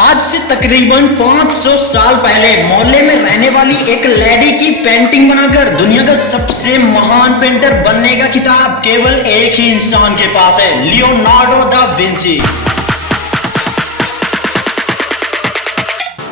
आज से तकरीबन 500 साल पहले मोहल्ले में रहने वाली एक लेडी की पेंटिंग बनाकर दुनिया का सबसे महान पेंटर बनने का खिताब केवल एक ही इंसान के पास है, लियोनार्डो दा विंची।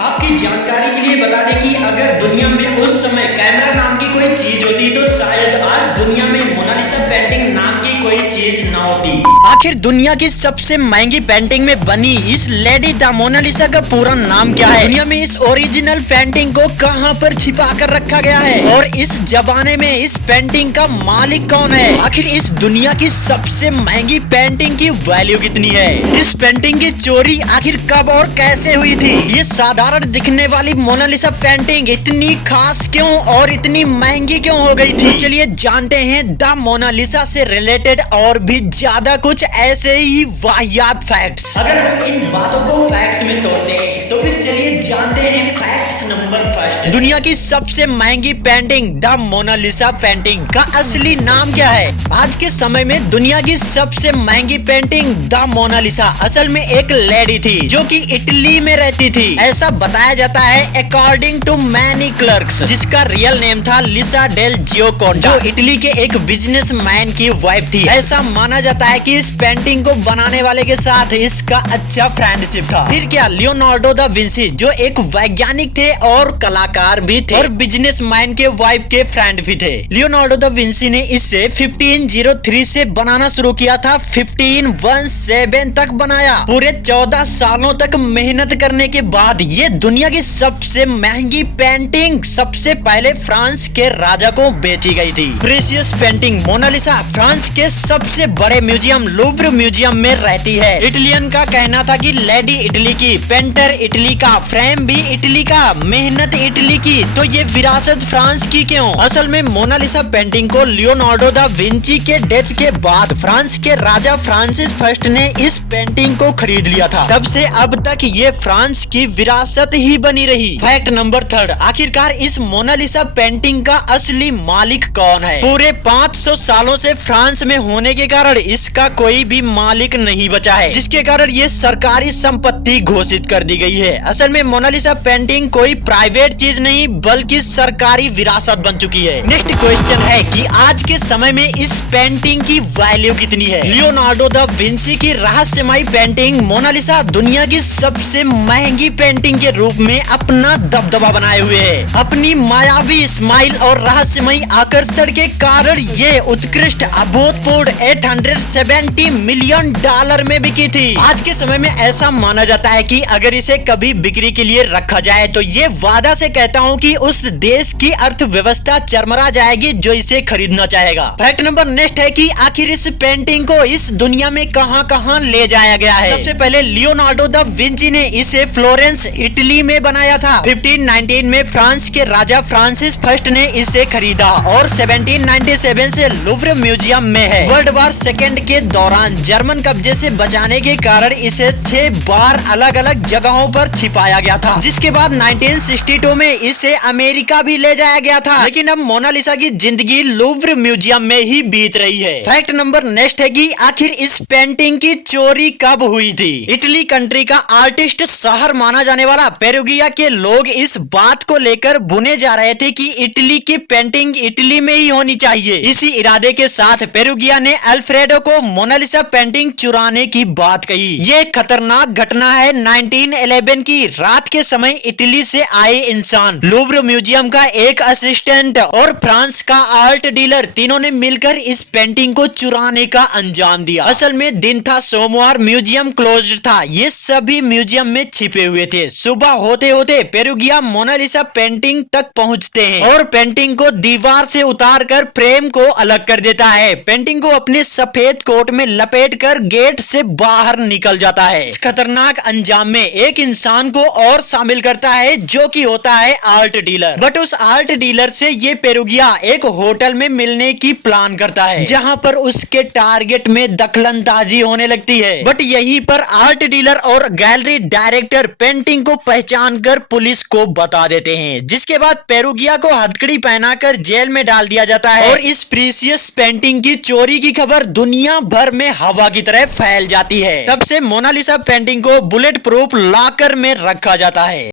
आपकी जानकारी के लिए बता दें कि अगर दुनिया में उस समय कैमरा नाम की कोई चीज होती तो शायद आज दुनिया में मोनालिसा पेंटिंग नाम की कोई चीज न होती। आखिर दुनिया की सबसे महंगी पेंटिंग में बनी इस लेडी द मोनालिसा का पूरा नाम क्या है? दुनिया में इस ओरिजिनल पेंटिंग को कहां पर छिपा कर रखा गया है और इस जमाने में इस पेंटिंग का मालिक कौन है? आखिर इस दुनिया की सबसे महंगी पेंटिंग की वैल्यू कितनी है? इस पेंटिंग की चोरी आखिर कब और कैसे हुई थी? ये साधारण दिखने वाली मोनालिसा पेंटिंग इतनी खास क्यों और इतनी महंगी क्यों हो गई थी? चलिए जानते हैं द मोनालिसा से रिलेटेड और भी ज्यादा कुछ ऐसे ही वाहियात फैक्ट्स। अगर हम इन बातों को फैक्ट्स में तोड़ते हैं तो फिर चलिए जानते हैं फैक्ट्स नंबर फर्स्ट। दुनिया की सबसे महंगी पेंटिंग द मोनालिसा पेंटिंग का असली नाम क्या है? आज के समय में दुनिया की सबसे महंगी पेंटिंग द मोनालिसा असल में एक लेडी थी जो कि इटली में रहती थी। ऐसा बताया जाता है अकॉर्डिंग टू मैनी क्लर्क्स, जिसका रियल नेम था लिसा डेल जियोकोंडा, जो इटली के एक बिजनेसमैन की वाइफ थी। ऐसा माना जाता है कि इस पेंटिंग को बनाने वाले के साथ इसका अच्छा फ्रेंडशिप था। फिर क्या, लियोनार्डो दा विंची जो एक वैज्ञानिक थे और कलाकार भी थे और बिजनेसमैन के वाइफ के फ्रेंड भी थे। लियोनार्डो दा विंची ने इसे 1503 से बनाना शुरू किया था, 1517 तक बनाया। पूरे 14 सालों तक मेहनत करने के बाद ये दुनिया की सबसे महंगी पेंटिंग सबसे पहले फ्रांस के राजा को बेची गई थी। प्रीसियस पेंटिंग मोनालिसा फ्रांस के सबसे बड़े म्यूजियम लूव्र म्यूजियम में रहती है। इटलियन का कहना था कि लेडी इटली की, पेंटर इटली का, फ्रेम भी इटली का, मेहनत इटली की, तो ये विरासत फ्रांस की क्यों? असल में मोनालिसा पेंटिंग को लियोनार्डो दा विंची के डेथ के बाद फ्रांस के राजा फ्रांसिस फर्स्ट ने इस पेंटिंग को खरीद लिया था। तब से अब तक ये फ्रांस की विरासत ही बनी रही। फैक्ट नंबर थर्ड, आखिरकार इस मोनालिसा पेंटिंग का असली मालिक कौन है? पूरे 500 सालों से फ्रांस में होने के कारण इसका कोई भी मालिक नहीं बचा है, जिसके कारण ये सरकारी संपत्ति घोषित कर दी गई है। असल में मोनालिसा पेंटिंग कोई प्राइवेट चीज नहीं बल्कि सरकारी विरासत बन चुकी है। नेक्स्ट क्वेश्चन है कि आज के समय में इस पेंटिंग की वैल्यू कितनी है? लियोनार्डो दा विंची की रहस्यमयी पेंटिंग मोनालिसा दुनिया की सबसे महंगी पेंटिंग के रूप में अपना दबदबा बनाए हुए है। अपनी मायावी स्माइल और रहस्यमयी आकर्षण के कारण ये उत्कृष्ट अभूतपूर्व 870 मिलियन डॉलर में बिकी थी। आज के समय में ऐसा माना जाता है कि अगर इसे कभी बिक्री के लिए रखा जाए तो ये वादा से कहता हूँ कि उस देश की अर्थव्यवस्था चरमरा जाएगी जो इसे खरीदना चाहेगा। फैक्ट नंबर नेक्स्ट है कि आखिर इस पेंटिंग को इस दुनिया में कहां ले जाया गया है? सबसे पहले लियोनार्डो दा विंची ने इसे फ्लोरेंस इटली में बनाया था। 1519 में फ्रांस के राजा फ्रांसिस फर्स्ट ने इसे खरीदा और 1797 से लूव्र म्यूजियम में है। वर्ल्ड वार सेकेंड के दौरान जर्मन कब्जे से बचाने के कारण इसे 6 बार अलग अलग जगहों पर छिपाया गया था, जिसके बाद 1962 में इसे अमेरिका भी ले जाया गया था। लेकिन अब मोनालिसा की जिंदगी लूव्र म्यूजियम में ही बीत रही है। फैक्ट नंबर नेक्स्ट है कि आखिर इस पेंटिंग की चोरी कब हुई थी? इटली कंट्री का आर्टिस्ट शहर माना जाने वाला पेरुगिया के लोग इस बात को लेकर बुने जा रहे थे कि इटली की पेंटिंग इटली में ही होनी चाहिए। इसी इरादे के साथ पेरुगिया ने अल्फ्रेडो को मोनालिसा पेंटिंग चुराने की बात कही। ये खतरनाक घटना है 1911 की। रात के समय इटली से आए इंसान, लूव्र म्यूजियम का एक असिस्टेंट और फ्रांस का आर्ट डीलर, तीनों ने मिलकर इस पेंटिंग को चुराने का अंजाम दिया। असल में दिन था सोमवार, म्यूजियम क्लोज्ड था। ये सभी म्यूजियम में छिपे हुए थे। सुबह होते होते पेरुगिया मोनालिसा पेंटिंग तक पहुंचते हैं और पेंटिंग को दीवार से उतार कर फ्रेम को अलग कर देता है। पेंटिंग को अपने सफेद कोट में लपेटकर गेट से बाहर निकल जाता है। इस खतरनाक अंजाम में एक इंसान को और शामिल करता है जो कि होता है आर्ट डीलर। बट उस आर्ट डीलर से ये पेरुगिया एक होटल में मिलने की प्लान करता है, जहां पर उसके टारगेट में दखलंदाजी होने लगती है। बट यहीं पर आर्ट डीलर और गैलरी डायरेक्टर पेंटिंग को पहचान कर पुलिस को बता देते हैं, जिसके बाद पेरुगिया को हथकड़ी पहनाकर जेल में डाल दिया जाता है और इस प्रीसियस पेंटिंग की चोरी की खबर दुनिया भर में हवा की तरह फैल जाती है। तब से मोनालिसा पेंटिंग को बुलेट प्रूफ लॉकर फ्रीजर में रखा जाता है।